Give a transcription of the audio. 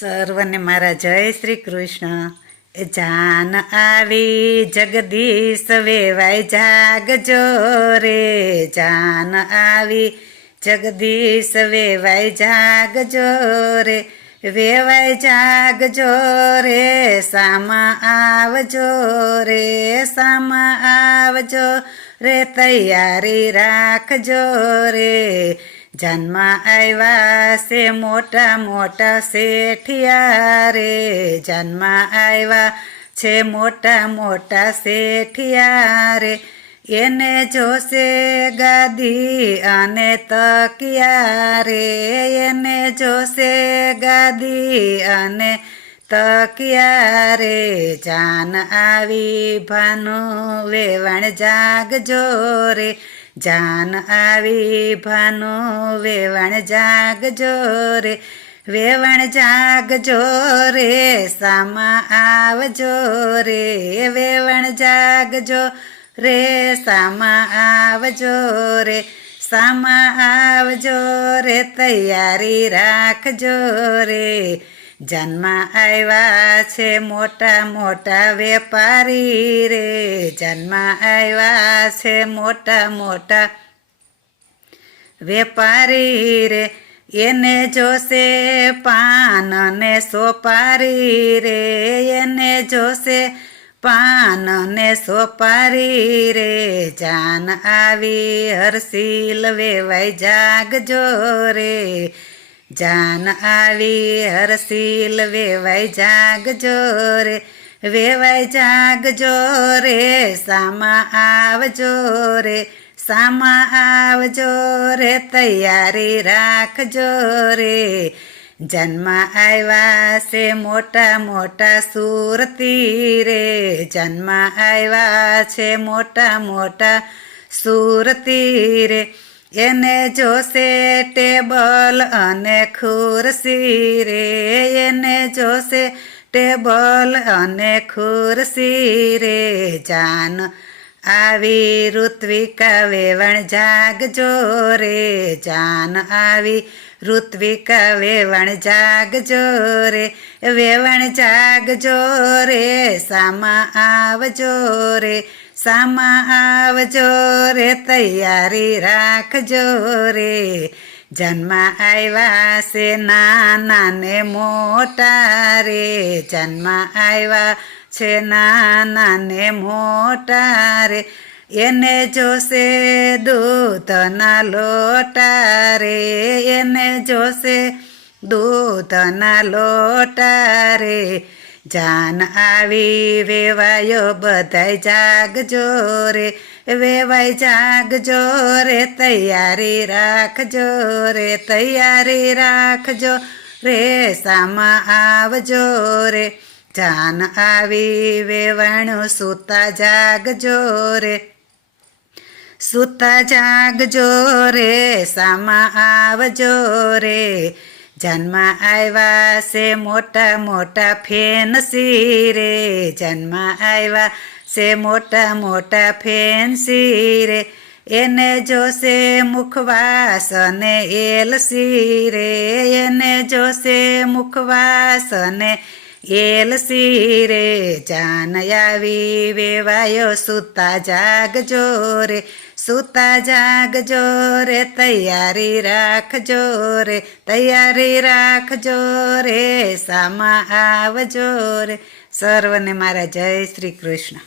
સર્વને મારા જય શ્રી કૃષ્ણ. જાન આવી જગદીશ વેવાય જાગજો રે. જાન આવી જગદીશ વેવાય જાગજો રે. વેવાય જાગજો રે. સામા આવજો રે. સામા આવજો રે. તૈયારી રાખજો રે. જાનમાં આવ્યા છે મોટા મોટા શેઠિયા રે. જાનમાં આવ્યા છે મોટા મોટા શેઠિયા રે. એને જોશે ગાદી અને તકિયા રે. એને જોશે ગાદી અને તકિયા રે. જાન આવી ભાનું વેવાણ જાગજો રે. જાન આવી ભાનું વેવાણ જાગજો રે. વેવાણ જાગજો રે. સામા આવજો રે. વેવાણ જાગજો રે. સામા આવજો રે. સામા આવજો રે. તૈયારી રાખજો રે. જાનમાં આવ્યા છે મોટા મોટા વેપારી રે. જાનમાં આવ્યા છે મોટા મોટા વેપારી રે. એને જોશે પાન ને સોપારી રે. એને જોશે પાન ને સોપારી રે. જાન આવી હરસિલ વેવાય જાગજો રે. જાન આવી હરસિલ વેવાય જાગજો રે. વેવાય જાગજો રે. સામા આવજો રે. સામા આવજો રે. તૈયારી રાખજો રે. જાનમાં આવ્યા છે મોટા મોટા સુરતી રે. જાનમાં આવ્યા છે મોટા મોટા સુરતી રે. એને જોશે ટેબલ અને ખુરશી રે. એને જોશે ટેબલ અને ખુરશી રે. જાન આવી ઋત્વિકા વેવાણ જાગજો રે. જાન આવી ઋત્વિકા વેવાણ જાગજો રે. વેવાણ જાગજો રે. સામા આવજો રે. સામા આવજો રે. તૈયારી રાખજો રે. જાનમાં આવ્યા છે નાના ને મોટા રે. જાનમાં આવ્યા છે નાના ને મોટા રે. એને જોશે દૂધના લોટા રે. એને જોશે દૂધના લોટા રે. જાન આવી વેવાયો બધાય જાગજો રે. વેવાય જાગજો રે. તૈયારી રાખજો રે. તૈયારી રાખજો રે. સામા આવજો રે. જાન આવી વેવાણું સૂતા જાગજો રે. સૂતા જાગજો રે. સામા આવજો રે. જાનમાં આવ્યા છે મોટા મોટા ફેન્સી રે. જાનમાં આવ્યા છે મોટા મોટા ફેન્સી રે. એને જોશે મુખવાસ અને એલસી રે. એને જોશે મુખવાસ અને એલસી રે. જાન આવી વેવાયો સૂતા જાગજો રે. સૂતા જાગજો રે. તૈયારી રાખજો રે. તૈયારી રાખજો રે. સામા આવજો રે. સર્વને મારા જય શ્રી કૃષ્ણ.